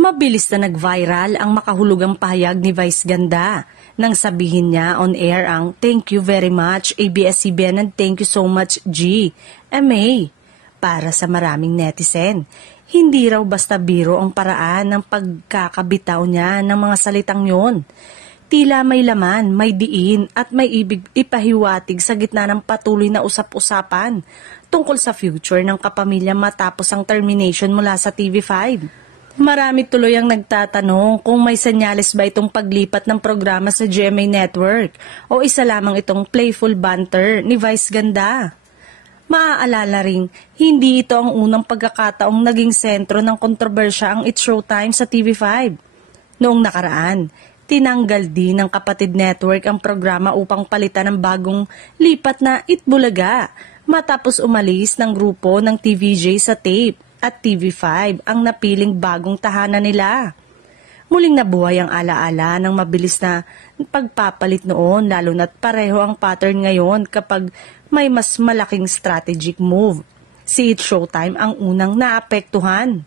Mabilis na nag-viral ang makahulugang pahayag ni Vice Ganda nang sabihin niya on air ang "Thank you very much ABS-CBN and thank you so much GMA" para sa maraming netizen. Hindi raw basta biro ang paraan ng pagkakabitaw niya ng mga salitang yon. Tila may laman, may diin at may ibig ipahiwatig sa gitna ng patuloy na usap-usapan tungkol sa future ng kapamilya matapos ang termination mula sa TV5. Marami tuloy ang nagtatanong kung may senyales ba itong paglipat ng programa sa GMA Network o isa lamang itong playful banter ni Vice Ganda. Maaalala ring, hindi ito ang unang pagkakataong naging sentro ng kontrobersya ang It's Showtime sa TV5. Noong nakaraan, tinanggal din ng kapatid network ang programa upang palitan ng bagong lipat na Itbulaga matapos umalis ng grupo ng TVJ sa tape at TV5 ang napiling bagong tahanan nila. Muling nabuhay ang alaala ng mabilis na pagpapalit noon lalo na't pareho ang pattern ngayon kapag may mas malaking strategic move. Si It's Showtime ang unang naapektuhan.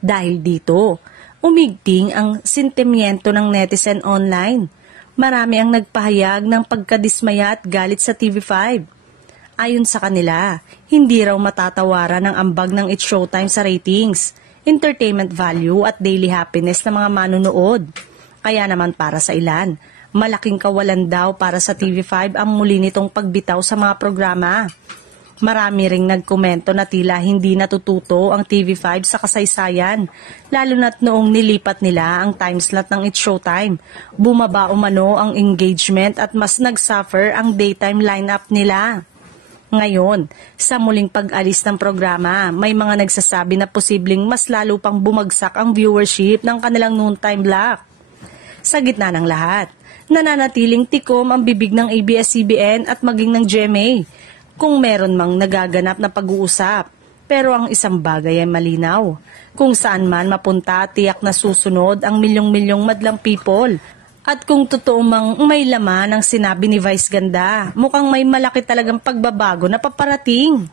Dahil dito, umigting ang sentimiento ng netizen online. Marami ang nagpahayag ng pagkadismaya at galit sa TV5. Ayon sa kanila, hindi raw matatawaran ang ambag ng It's Showtime sa ratings, entertainment value at daily happiness ng mga manonood. Kaya naman para sa ilan, malaking kawalan daw para sa TV5 ang muli nitong pagbitaw sa mga programa. Marami ring nagkomento na tila hindi natututo ang TV5 sa kasaysayan, lalo na't noong nilipat nila ang timeslot ng It's Showtime. Bumaba umano ang engagement at mas nagsuffer ang daytime lineup nila. Ngayon, sa muling pag-alis ng programa, may mga nagsasabi na posibleng mas lalo pang bumagsak ang viewership ng kanilang noontime block. Sa gitna ng lahat, nananatiling tikom ang bibig ng ABS-CBN at maging ng GMA kung meron mang nagaganap na pag-uusap. Pero ang isang bagay ay malinaw. Kung saan man mapunta, tiyak na susunod ang milyong-milyong madlang people. At kung totoo mang may laman ang sinabi ni Vice Ganda, mukhang may malaki talagang pagbabago na paparating.